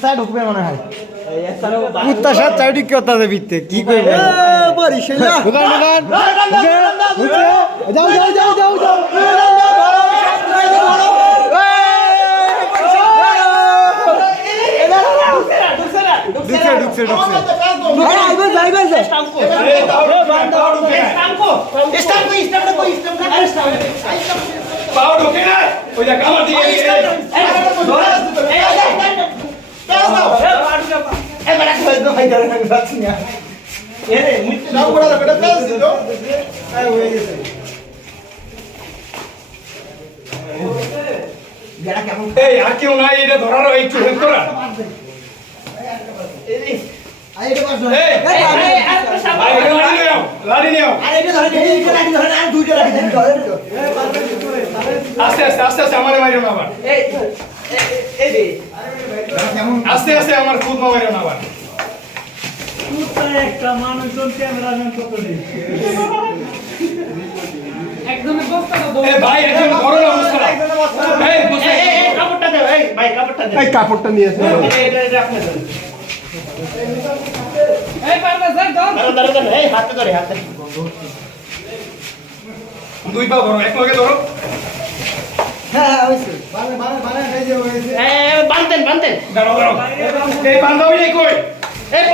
side ঢুকবে মনে হয় কুত্তা সাথে চাইটি কথা দেবে কি করবে বরিশালা দোকান যাও যাও যাও যাও যাও ঢুকছে পাও ঢোকে না ওই যে কামার দিকে এই আর কেউ নাই এটা ধরার একটু হেল্প করা আস্তে আস্তে আস্তে আস্তে আমার মারিও না আবার আস্তে আস্তে আমার খুদ মারিও না আবার একটা মানুষজন ক্যামেরাম্যান কত নেই একদমই বস্তা এ ভাই একদম বড় অবস্থা এই বসে এই কাপড়টা দাও এই ভাই কাপড়টা দাও এই কাপড়টা নিয়ে এসে এটা আপনি দেন এই পারবে স্যার দাও দাও এই হাতে ধরে হাতে দুই পা ধরো এক লগে ধরো হ্যাঁ হইছে মানে এই যে হইছে বানতেন দাঁড়াও দাঁড়াও এই বান্ধবী কই এই